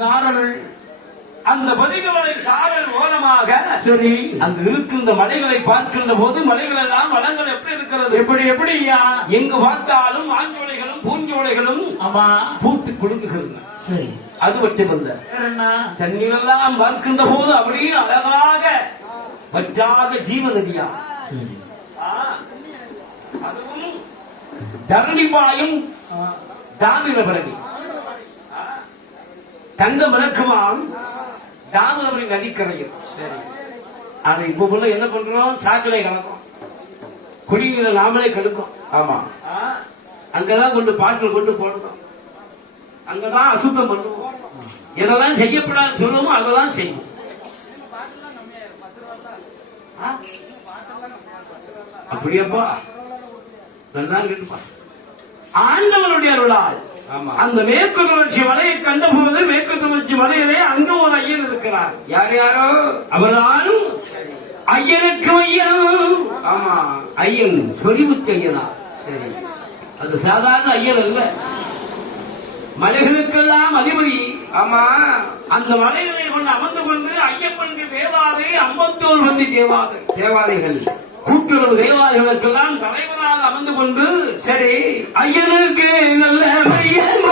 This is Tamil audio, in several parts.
சாரல் அந்த பதிகமலை சாரல் ஓரமாக சரி அங்கு இருக்கின்ற மலைகளை பார்க்கின்ற போது மலைகள் எல்லாம் வளங்கள் எப்படி இருக்கிறது? எப்படி ஐயா? எங்கு பார்த்தாலும் மாஞ்சோலைகளும் பூஞ்சோலைகளும் ஆமா பூத்து குலுங்குகின்றன. சரி அது மட்டுமல்ல, தண்ணீர் எல்லாம் பார்க்கின்ற போது அப்படியே அழகாக வற்றாத ஜீவ நதியா. அதுவும் தரணிபாயும் தாமிரபரணி தங்க மணக்குமாம் தாமிரபரணி நதிக்கரையில். சரி, ஆனா இப்ப போல என்ன பண்றோம்? சாக்கடை கலக்கும், குடிநீரை நாமளே கெடுக்கும். ஆமா, அங்கதான் கொண்டு பாட்டில் கொண்டு போடுறோம், அங்கதான் அசுத்தம் பண்ணுவோம். எதெல்லாம் செய்யப்படாது சொல்லுவோமோ அதெல்லாம் செய்வோம். அப்படியப்பா நல்லா கேட்டுப்பா. ஆண்டவனுடைய அருளால் அந்த மேற்கு தொடர்ச்சி மலையை கண்டபோது மேற்கு தொடர்ச்சி மலையிலே அங்கு ஒரு ஐயன் இருக்கிறார். யார் யாரோ? அவர்தான் ஐயனுக்கு ஐயன். ஆமா, ஐயன் சொரிமுத்து ஐயனா. சரி, அது சாதாரண ஐயன் அல்ல, மலைகளுக்கெல்லாம் அதிபதி. ஆமா, அந்த மலைகளை கொண்டு அமர்ந்து கொண்டு ஐயப்பனுக்கு தேவாதை 51 மந்தி தேவாதைகள் கூட்டுறவு தேவாதைகளுக்கெல்லாம் தலைவராக அமர்ந்து கொண்டு, சரி, ஐயனுக்கு நல்ல மையன்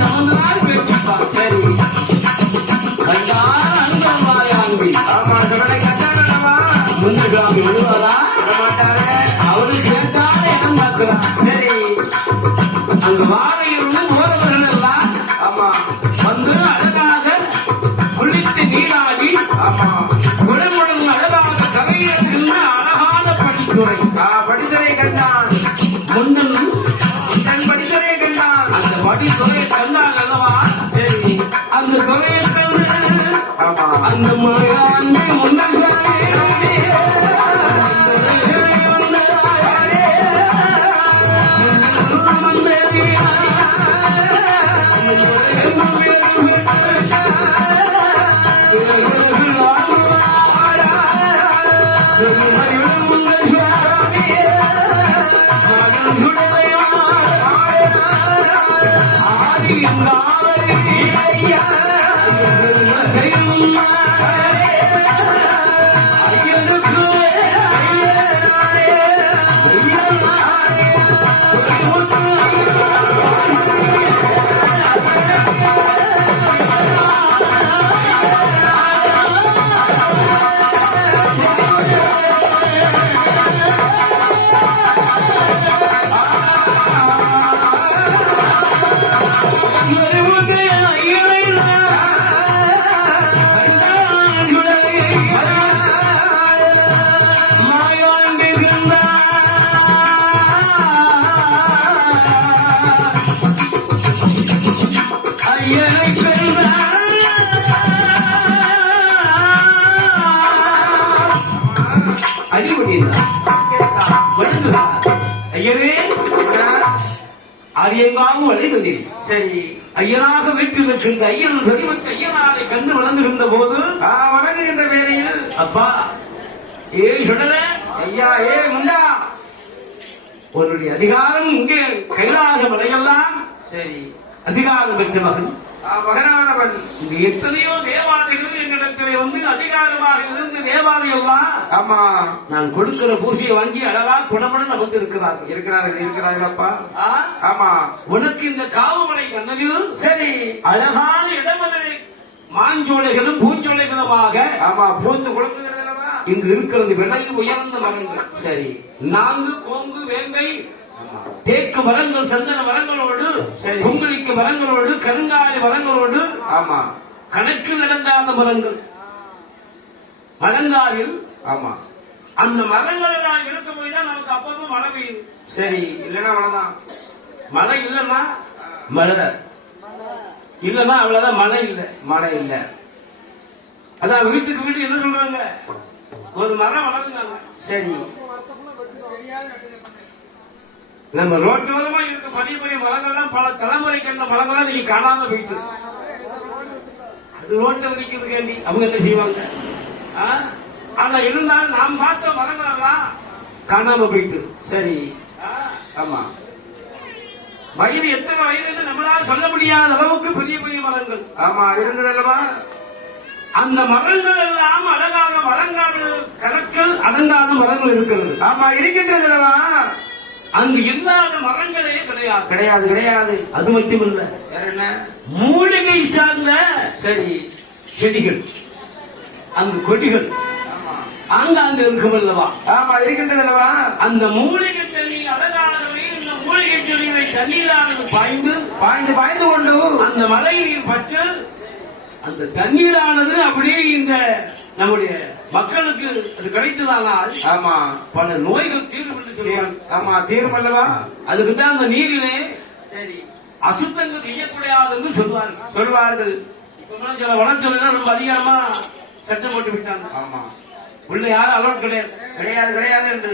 நமந்தனால் பேச்சுப்பான். சரி ஆமா கடலை கட்டாரமா முன்னுக்காமி விடுவாரா மாட்டாரு. அவரு கேட்டாலே இடம் பார்க்கிறான். சரி அங்க வாரையிருந்து போறவர்கள் எல்லாம் ஆமா வந்து அழகாக குளித்து நீராடி ஆமா குடமுடன் அழகாக கரையில் நின்று அழகான படித்துறை படித்துறை கண்டான். முன்னன் படித்துறையை கண்டான். அந்த படித்துறையை கண்டான் அல்லவா. சரி அந்த துறையை கண்டு ஆமா அந்த மாயாண்மை முன்னன் அரியங்காவும் அழைத்தது. சரி ஐயனாக வீட்டில் ஐயன் வடிவத்தை ஐயனாரை கண்டு வளர்ந்துகின்ற போது வணங்குகின்ற வேலையில் அப்பா ஏ சுடல ஐயா ஏ முண்டா உன்னுடைய அதிகாரம் இங்கே கைலாக மலையெல்லாம் சரி அதிகாரம் பெற்ற மகன் மகனானவன் இங்கு எத்தனையோ தேவாலயங்கள் எங்களிடத்திலே வந்து அதிகாரமாக இருந்து தேவாலயம்லாம் ஆமா நான் கொடுக்கிற பூசியை வாங்கி அழகா குணமுடன் வந்து இருக்கிறார்கள் அப்பா ஆமா உனக்கு இந்த காவமலை கண்ணதில் சரி அழகான இடமதிலே மாஞ்சோலைகளும் பூஞ்சோலைகளுமாக ஆமா பூத்து குழம்புகிறது இங்கு இருக்கிறது விலை உயர்ந்த மரங்கள் சரி நான்கு கோங்கு வேங்கை தேக்கு மரங்கள் சந்தன மரங்களோடு பொங்கலிக்கு மரங்களோடு கருங்காலி மரங்களோடு ஆமா கணக்கு நடந்தாத மரங்கள் மரங்காலில் ஆமா அந்த மரங்கள் எல்லாம் இருக்க போய் தான் நமக்கு அப்பப்போ மழை பெய்யுது. சரி இல்லைன்னா மழைதான் மழை இல்லைன்னா மழை இல்லைன்னா அவ்வளவுதான் மழை இல்லை அதான் வீட்டுக்கு வீட்டு என்ன சொல்றாங்க ஒரு மரம் வளர்ந்தாங்க. சரி நம்ம ரோட்டோரமா இருக்க பெரிய பெரிய மரங்கள்லாம் பல தலைமுறை கண்ட மரங்கள்லாம் நீங்க காணாம போயிட்டு அது ரோட்டில் நிற்கிறது கேண்டி அவங்க என்ன செய்வாங்க. ஆனா இருந்தாலும் நாம் பார்த்த மரங்கள் எல்லாம் காணாம போயிட்டு. சரி ஆமா வயது எத்தனை வயது நம்மளால சொல்ல முடியாத அளவுக்கு பெரிய பெரிய மரங்கள் ஆமா இருந்தது அல்லவா. அந்த மரங்கள் எல்லாம் அழகாக மரங்காடு கணக்கில் அடங்காத மரங்கள் இருக்கிறது. ஆமா இருக்கின்றது அல்லவா. அங்கு இல்லாத மரங்களே கிடையாது. அது மட்டுமல்ல வேற என்ன மூலிகை சார்ந்த சரி செடிகள் அங்கு கொடிகள் ஆங்காங்கு இருக்கும் அல்லவா. ஆமா இருக்கின்றது அல்லவா. அந்த மூலிகை தண்ணீர் அழகானவை இந்த மூலிகை செடிகளை தண்ணீரானது பாய்ந்து கொண்டு அந்த மழை நீர் பட்டு அந்த தண்ணீரானது அப்படியே இந்த நம்முடைய மக்களுக்கு அது கிடைத்ததானால் ஆமா பல நோய்கள் தீரும் என்று சொல்லுவாங்க. ஆமா தீரும் அல்லவா. அதுக்குதான் அந்த நீரிலே சரி அசுத்தங்கள் செய்யக்கூடாது என்று சொல்வார்கள். இப்ப சில வனத்துறையில ரொம்ப அதிகமா சட்டம் போட்டு விட்டாங்க. ஆமா உள்ள யாரும் அலோட் கிடையாது என்று.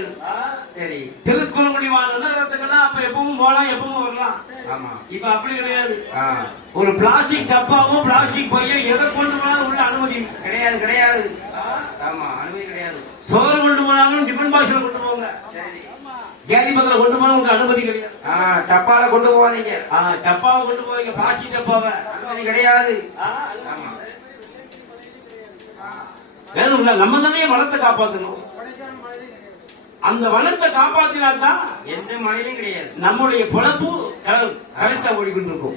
சரி திருக்குறங்குடி நகரத்துக்கெல்லாம் அப்ப எப்பவும் போலாம் எப்பவும் வரலாம். ஆமா இப்ப அப்படி கிடையாது. ஒரு பிளாஸ்டிக் டப்பாவும் பிளாஸ்டிக் பையும் எதை கொண்டு போனாலும் உள்ள அனுமதி கிடையாது. ஆமா அனுமதி கிடையாது. சோறு கொண்டு போனாலும் டிஃபன் பாக்ஸ்ல கொண்டு போங்க. சரி கேரி பக்கத்துல கொண்டு போனா உங்களுக்கு அனுமதி கிடையாது. டப்பால கொண்டு போவாதீங்க. டப்பாவை கொண்டு போவீங்க பிளாஸ்டிக் டப்பாவை அனுமதி கிடையாது. ஆமா வேணும் நம்ம தானே வளத்தை காப்பாற்றணும். அந்த வளத்தை காப்பாற்றினால்தான் எந்த மழையும் கிடையாது. நம்முடைய பொழப்பு கரெக்டா ஓடிக்கொண்டிருக்கும்.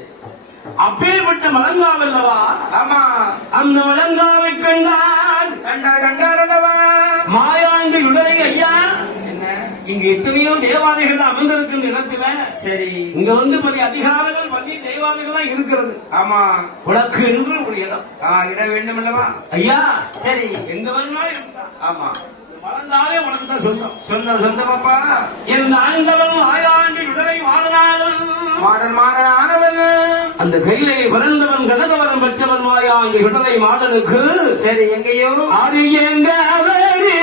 அப்பேற்பட்ட மலங்காவல்லவா? ஆமா. அந்த மலங்காவை கண்டார். கண்டார் அல்லவா? மாயாண்டி உடனே ஐயா, என்ன இங்க எத்தனையோ தேவாதைகள் அமர்ந்திருக்கின்ற இடத்துல சரி இங்க வந்து பதி அதிகாரங்கள் பதி தேவாதைகள்லாம் இருக்கிறது. ஆமா. உனக்கு என்று ஒரு இடம் இடம் வேண்டும் அல்லவா? ஐயா. சரி எங்க வேணாலும் இருந்தா. ஆமா. மலங்காவே உனக்கு தான் சொந்தம். சொந்தமாப்பா. என் ஆண்டவன் மாயாண்டி உடலை மாதனாவன் ஆனவன் அந்த கையிலே பிறந்தவன் கனகவரம் பெற்றவன் மாயாண்டி உடலை மாடனுக்கு. சரி எங்கேயோ அது எங்க மாயாண்டி